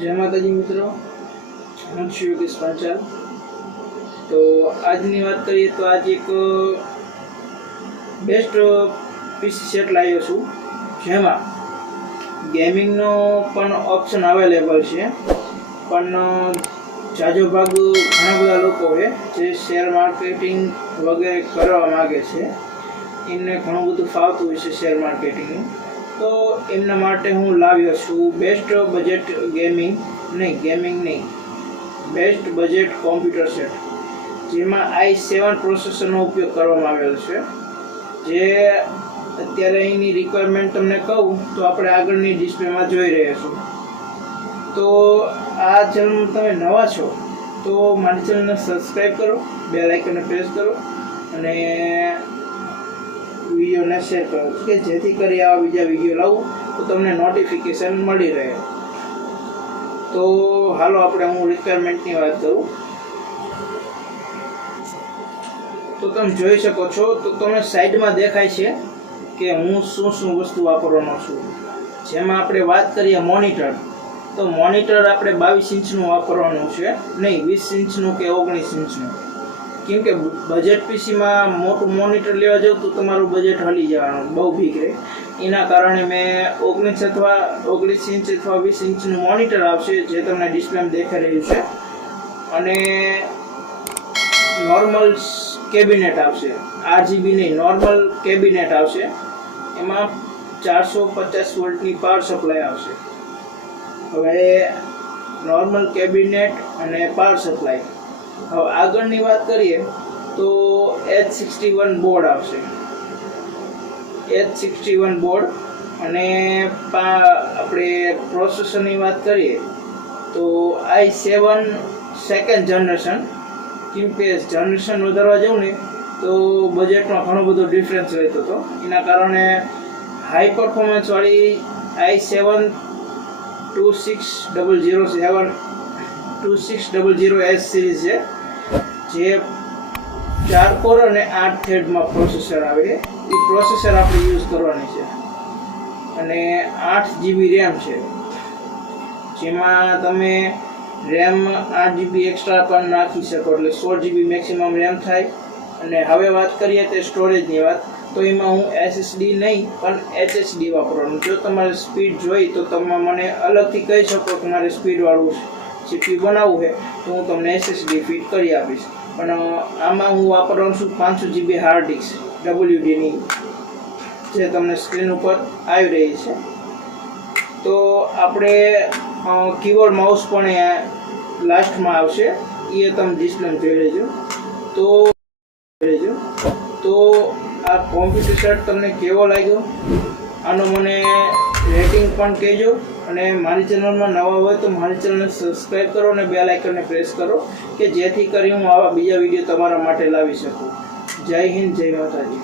जय माताजी मित्रों, હું છું યોગેશ પાંચાલ। તો આજની વાત કરીએ તો આજ એક બેસ્ટ પીસી સેટ લાવ્યો છું, જેમાં ગેમિંગનો પણ ઓપ્શન અવેલેબલ છે। પણ જાજો ભાગ ઘણા બધા લોકો છે જે શેર માર્કેટિંગ વગેરે કરવા માગે છે, એમને ઘણું બધું ફાવતું હોય છે શેર માર્કેટિંગનું। તો એમના માટે હું લાવ્યો છું best budget best budget computer set, જેમાં i7 પ્રોસેસરનો ઉપયોગ કરવામાં આવેલો છે। જે અત્યારે અહીંની રિક્વાયરમેન્ટ તમને કહું તો આપણે આગળની ડિસ્પ્લેમાં જોઈ રહ્યા છો। તો આ ચેનલ તમે નવા છો તો મારી ચેનલને સબસ્ક્રાઈબ કરો, બેલ આઇકનને પ્રેસ કરો અને વિડીયોને શેર કરો કે જેથી કરી આવા બીજા વિડીયો લાવું તો તમને નોટિફિકેશન મળી રહે। તો હાલો આપણે હું રિક્વાયરમેન્ટની વાત કરું તો તમે જોઈ શકો છો। તો તમે સાઈડમાં દેખાય છે કે હું શું વસ્તુ વાપરવાનો છું। જેમાં આપણે વાત કરીએ મોનિટર, તો મોનિટર આપણે 22 ઇંચનું વાપરવાનું છે, નહીં 20 ઇંચનું કે 19 ઇંચનું। કેમ કે બજેટ પીસીમાં મોટું મોનિટર લેવા જાવ તો તમારું બજેટ હલી જવાનું, બહુ બિગ રહે। એના કારણે મેં 19 ઇંચ અથવા 20 ઇંચનું મોનિટર આવશે, જે તમને ડિસ્પ્લેમાં દેખાઈ રહ્યું છે, અને નોર્મલ કેબિનેટ આવશે, RGB નહીં, નોર્મલ કેબિનેટ આવશે। એમાં 450 વોલ્ટની પાવર સપ્લાય આવશે। હવે નોર્મલ કેબિનેટ અને પાવર સપ્લાય। હવે આગળની વાત કરીએ તો H61 બોર્ડ આવશે, H61 બોર્ડ। અને આપણે પ્રોસેસરની વાત કરીએ તો i7 સેકન્ડ જનરેશન। કેમ કે જનરેશન વધારવા જાઉં ને તો બજેટમાં ઘણો બધો ડિફરન્સ રહેતો હતો, એના કારણે હાઈ પરફોર્મન્સવાળી i7 2600S સિરીઝ છે, જે 4 કોર અને 8 થ્રેડમાં પ્રોસેસર આવે। એ પ્રોસેસર આપણે યુઝ કરવાની છે, અને 8 GB રેમ છે, જેમાં તમે રેમ 8 GB એક્સ્ટ્રા પણ નાખી શકો, એટલે 16 GB મેક્સિમમ રેમ થાય। અને હવે વાત કરીએ તે સ્ટોરેજની વાત, તો એમાં હું SSD નહીં પણ HSD વાપરવાનું। જો તમારે સ્પીડ જોઈ તો તમે મને અલગથી કહી શકો કે મારે સ્પીડવાળું CPU બનાવવું છે તો હું તમને SSD ફિટ કરી આપીશ। પણ આમાં હું વાપરવાનું છું 500 GB હાર્ડ ડિસ્ક WD-ની, જે તમને સ્ક્રીન ઉપર આવી રહી છે। તો આપણે કીબોર્ડ માઉસ પણ લાસ્ટમાં આવશે, એ તમે ડિસ્પ્લેમાં જોઈ લેજો। તો આ કોમ્પ્યુટર સેટ તમને કેવો લાગ્યો, આનો મને રેટિંગ પણ કહેજો। અને મારી ચેનલમાં નવા હોય તો મારી ચેનલને સબસ્ક્રાઈબ કરો અને બેલ આઇકનને પ્રેસ કરો કે જેથી કરી હું આવા બીજા વિડીયો તમારા માટે લાવી શકું। જય હિન્દ, જય માતાજી।